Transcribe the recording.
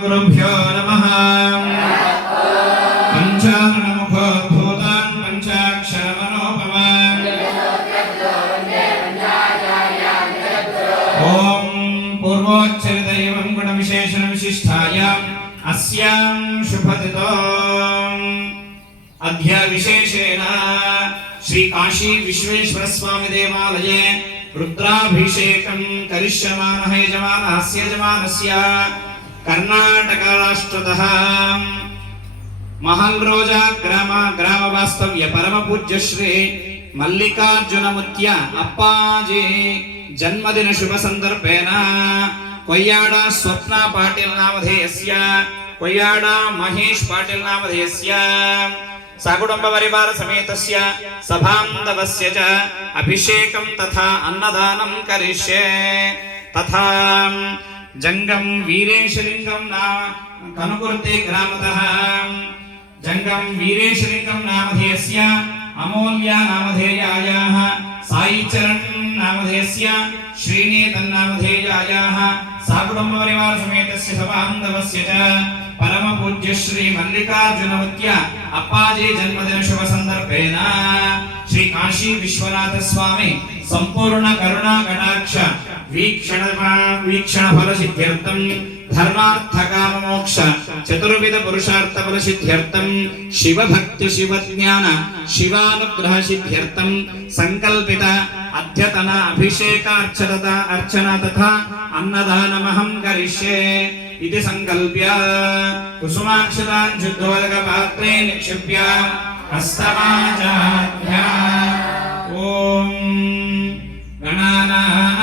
गुरुभ्यो नमः। पंचाननमुखोद्भूतान् पंचाक्षरमनोपमान् ॐ पूर्वोच्चरितैवं गुणविशेषणविशिष्टायाम् अस्यां शुभतिथौ अध्यायविशेषेण श्री काशी विश्वेश्वर स्वामी देवालये रुद्राभिषेकं करिष्यमानः यजमानस्य यजमानस्य कर्नाटक राष्ट्रतः महल्रोजा ग्राम वास्तव्य परम पूज्य श्री मल्लिकार्जुनमुत्य अप्पाजी जन्मदिन शुभ संदर्भेन कोय्याडा स्वप्ना पाटिल नामधेयस्य कोय्याडा महेश पाटिल नामधेयस्य सकुटुंब परिवार समेतस्य सभान्दवस्य च अभिषेकं तथा अन्नदानं करिष्ये। तथा जंगम वीरेशलिंगम कनुकुर्ते ग्रामतः जंगम वीरेशलिंगम नामधेयस्य अमूल्या नामधेयायाः साईचरण नामधेयस्य श्रीनेतन नामधेयायाः साकुटुंब परिवार समेतस्य सभान्दवस्य च परम पूज्य श्री मल्लिकार्जुनमुत्य अप्पाजी जन्मदिन शुभ संदर्भेन श्री काशी विश्वनाथ स्वामी संपूर्ण करुणा कटाक्ष वीक्षण फल सिद्ध्यर्थं धर्मार्थ काम मोक्ष चतुर्विध पुरुषार्थ फल सिद्ध्यर्थं शिव भक्ति शिव ज्ञान शिवानुग्रह सिद्ध्यर्थं संकल्पित अद्यतन अभिषेकार्चना तथा अन्नदानमहं करिष्ये इति संकल्प्य कुसुमाक्षतान् शुद्धोदक पात्रे निक्षिप्य हस्तमाचार्य ओम गणानां